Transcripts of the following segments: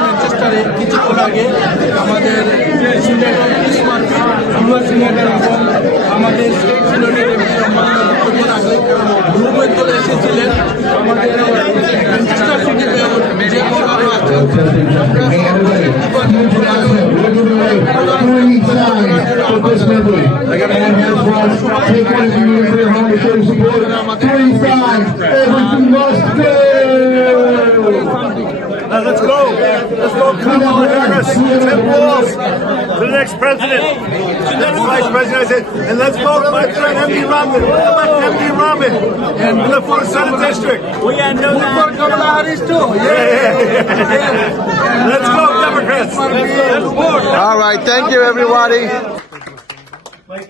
ম্যানচেস্টারে কিছুক্ষণ আগে আমাদের এবং আমাদের স্টেট সিনেটের সম্মানীয় বক্তব্য রাখলেন গ্রুপের দলে এসেছিলেন আমাদের ম্যানচেস্টার সিটি মেয়র যে বড় আছেন Let's go. Let's go, Kamala Harris. 10 balls to the next president, next vice president. I said, and let's vote my friend MD Rahman. Elect MD Rahman in the 4th Senate District. We know that. Kamala Harris too. Let's go, Democrats. All right, thank you, everybody. Like,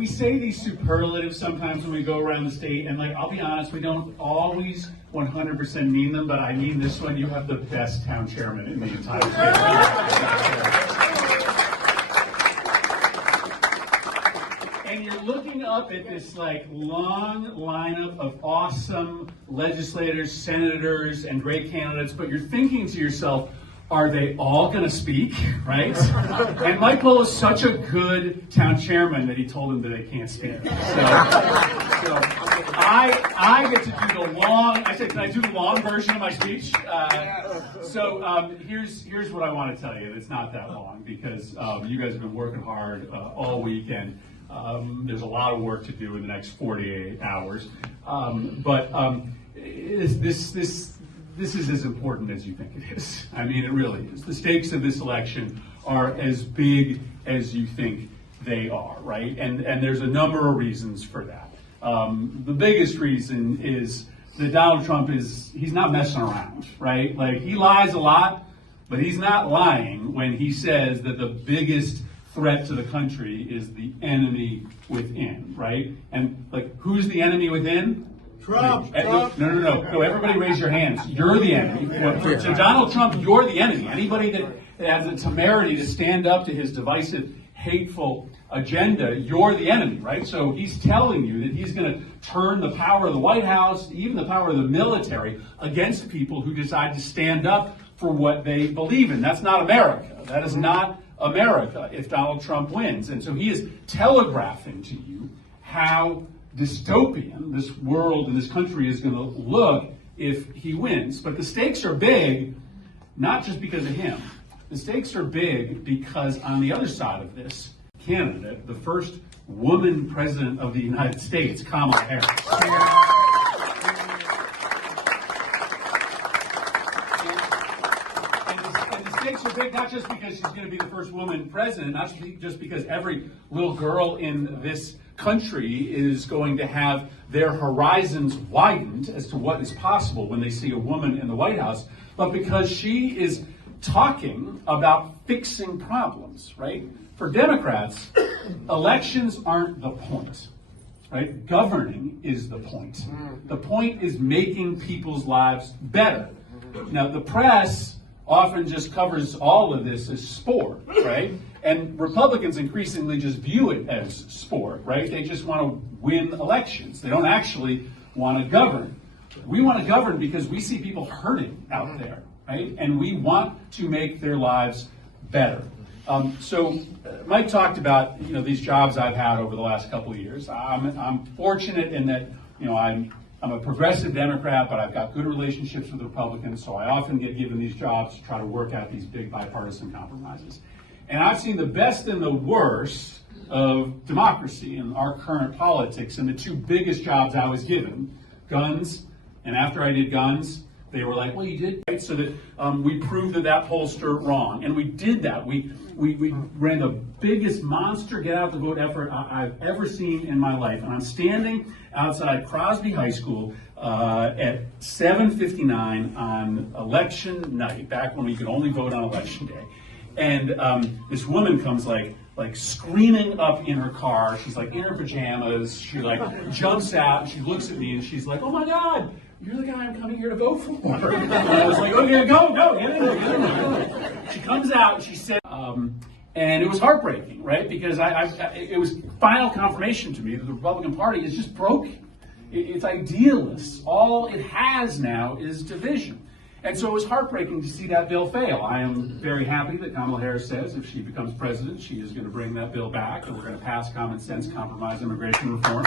we say these superlatives sometimes when we go around the state, and like, I'll be honest, we don't always 100% mean them, but I mean this one. You have the best town chairman in the entire state. And you're looking up at this like long lineup of awesome legislators, senators, and great candidates, but you're thinking to yourself, are they all going to speak, right? And Mike Lowell is such a good town chairman that he told them that they can't speak. So I get to do the long. I said, can I do the long version of my speech? Here's what I want to tell you. It's not that long because you guys have been working hard all weekend. There's a lot of work to do in the next 48 hours, this is as important as you think it is. I mean, it really is. The stakes of this election are as big as you think they are, right? And there's a number of reasons for that. The biggest reason is that Donald Trump he's not messing around, right? Like, he lies a lot, but he's not lying when he says that the biggest threat to the country is the enemy within, right? And like, who's the enemy within? Trump. No. So everybody raise your hands. You're the enemy. To Donald Trump, you're the enemy. Anybody that has the temerity to stand up to his divisive, hateful agenda, you're the enemy, right? So he's telling you that he's going to turn the power of the White House, even the power of the military, against people who decide to stand up for what they believe in. That's not America. That is not America if Donald Trump wins. And so he is telegraphing to you how dystopian this world and this country is going to look if he wins. But the stakes are big, not just because of him. The stakes are big because on the other side of this candidate, the first woman president of the United States, Kamala Harris. And the stakes are big not just because she's going to be the first woman president, not just because every little girl in this country is going to have their horizons widened as to what is possible when they see a woman in the White House, but because she is talking about fixing problems, right? For Democrats, elections aren't the point, right? Governing is the point. The point is making people's lives better. Now, the press often just covers all of this as sport, right? And Republicans increasingly just view it as sport, right? They just want to win elections. They don't actually want to govern. We want to govern because we see people hurting out there, right? And we want to make their lives better. Mike talked about, these jobs I've had over the last couple of years. I'm fortunate in that, I'm a progressive Democrat, but I've got good relationships with Republicans, so I often get given these jobs to try to work out these big bipartisan compromises. And I've seen the best and the worst of democracy in our current politics, and the two biggest jobs I was given, guns, and after I did guns, they were like, well, you did, right? So that we proved that pollster wrong. And we did that. We ran the biggest monster get out the vote effort I've ever seen in my life. And I'm standing outside Crosby High School at 7:59 on election night, back when we could only vote on election day. And this woman comes like screaming up in her car. She's like in her pajamas. She like jumps out and she looks at me and she's like, oh my God, you're the guy I'm coming here to vote for. And I was like, okay, go, get in there. She comes out and she said, and it was heartbreaking, right? Because it was final confirmation to me that the Republican Party is just broken. It's idealists. All it has now is division. And so it was heartbreaking to see that bill fail. I am very happy that Kamala Harris says if she becomes president, she is going to bring that bill back, and we're going to pass common sense compromise immigration reform.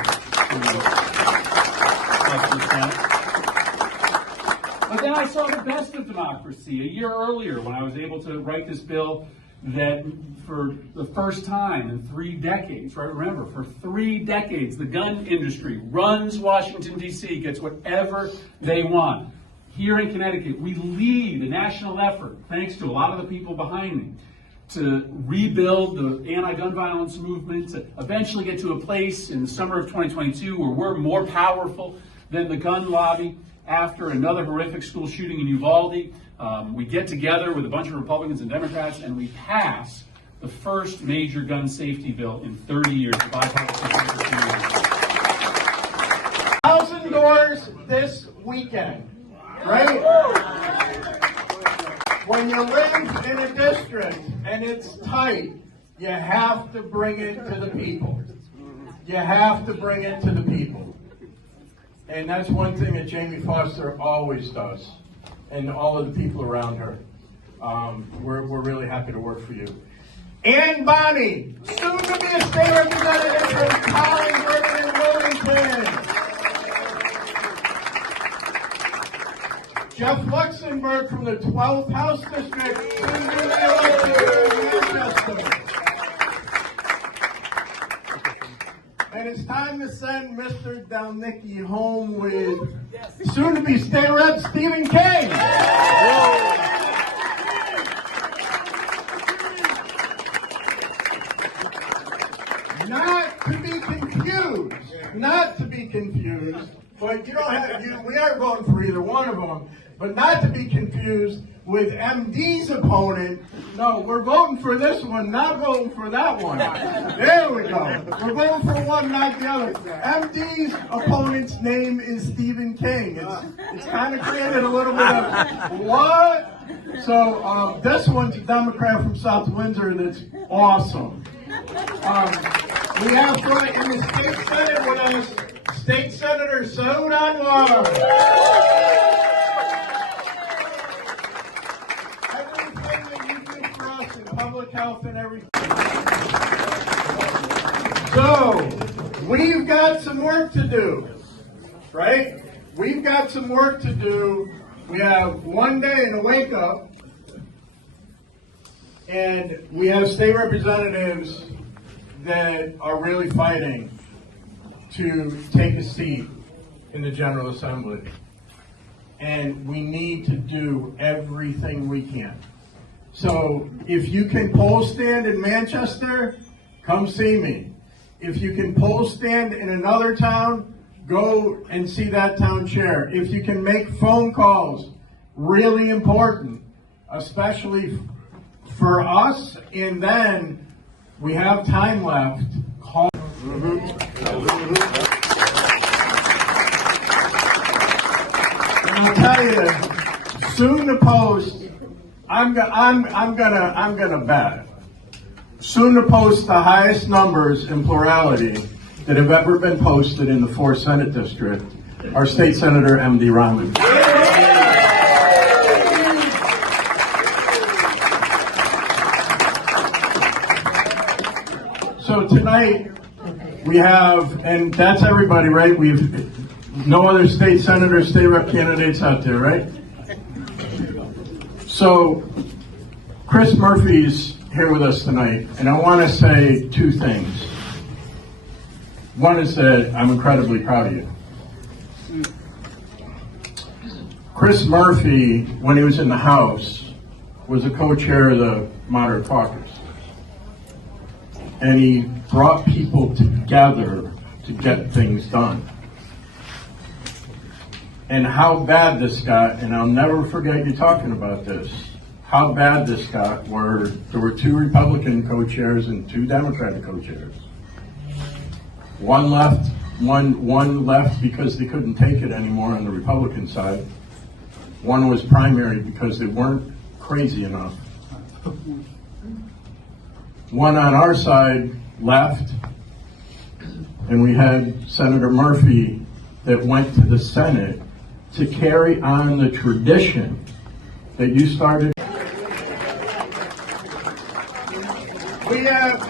But then I saw the best of democracy a year earlier when I was able to write this bill that for the first time in 3 decades, right? Remember, for 3 decades, the gun industry runs Washington, D.C., gets whatever they want. Here in Connecticut, we lead a national effort, thanks to a lot of the people behind me, to rebuild the anti-gun violence movement, to eventually get to a place in the summer of 2022 where we're more powerful than the gun lobby. After another horrific school shooting in Uvalde, we get together with a bunch of Republicans and Democrats and we pass the first major gun safety bill in 30 years. The bipartisan effort. 1,000 doors this weekend, right? When you live in a district and it's tight, you have to bring it to the people. You have to bring it to the people. And that's one thing that Jamie Foster always does, and all of the people around her. We're really happy to work for you. Ann Bonney, soon to be a state representative from Collingwood and Wilmington. Jeff Luxembourg from the 12th House District, soon to be elected in Manchester. And it's time to send Mr. Dalnicki home with soon-to-be State Rep Stephen King. Not to be confused, but you don't have, we aren't voting for either one of them, but not to be confused with MD's opponent. No, we're voting for this one, not voting for that one. There we go. We're voting for one, not the other. MD's opponent's name is Stephen King. It's kind of created a little bit of what? So this one's a Democrat from South Windsor that's awesome. We have in the state senate with us State Senator Saud Anwar. Everything that you do for us in public health and everything. So, we've got some work to do, right? We've got some work to do. We have one day in the wake up, and we have state representatives that are really fighting to take a seat in the General Assembly. And we need to do everything we can. So if you can poll stand in Manchester, come see me. If you can poll stand in another town, go and see that town chair. If you can make phone calls, really important, especially for us, and then we have time left. Call. And I'll tell you, soon to post. I'm gonna bet. Soon to post the highest numbers in plurality that have ever been posted in the 4th Senate District. Our State Senator M.D. Rahman. So tonight we have, and that's everybody, right? We've no other state senators, state rep candidates out there, right? So Chris Murphy's here with us tonight, and I want to say 2 things. One is that I'm incredibly proud of you. Chris Murphy, when he was in the House, was a co-chair of the Moderate Caucus. And he brought people together to get things done. And how bad this got, and I'll never forget you talking about this, how bad this got were, there were 2 Republican co-chairs and 2 Democratic co-chairs. One left because they couldn't take it anymore on the Republican side. One was primary because they weren't crazy enough. One on our side left, and we had Senator Murphy that went to the Senate to carry on the tradition that you started.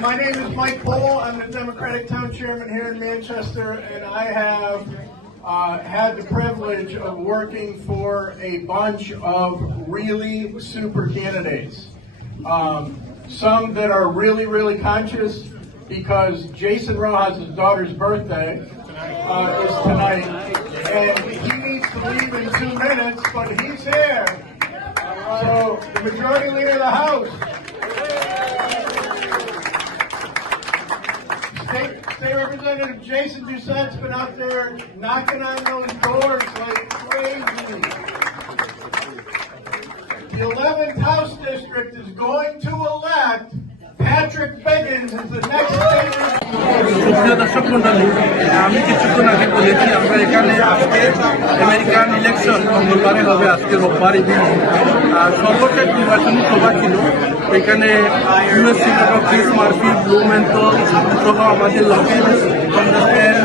My name is Mike Pohl. I'm the Democratic Town Chairman here in Manchester, and I have had the privilege of working for a bunch of really super candidates. Some that are really, really conscious because Jason Rojas' daughter's birthday is tonight, and he needs to leave in 2 minutes, but he's here. So the Majority Leader of the House, State Representative Jason Doucette's been out there knocking on those doors like crazy. The 11th House District is going to elect Patrick Biggins as the next state. সুপ্রিয় দর্শক মন্ডলী, আমি কিছুক্ষণ আগে বলেছি আমরা এখানে আজকে আমেরিকান ইলেকশন মঙ্গলবারে হবে, আজকে রোববার সর্বশেষ নির্বাচনী সভা ছিল। এখানে US senator Chris Murphy, blue menthol সহ আমাদের লকেট কংগ্রেসের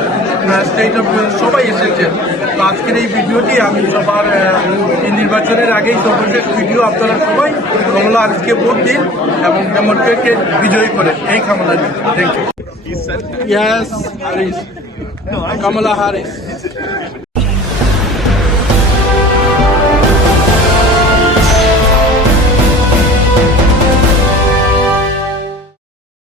স্টেট অফ সবাই এসেছেন। তো আজকের এই ভিডিওটি আমি সবার এই নির্বাচনের আগেই সর্বশেষ ভিডিও, আপনারা সবাই কমলা হারিসকে ভোট দিন এবং ডেমোক্রেটকে বিজয়ী করেন, এই কামনা দিন। Thank you. Yes, Harris. Kamala Harris.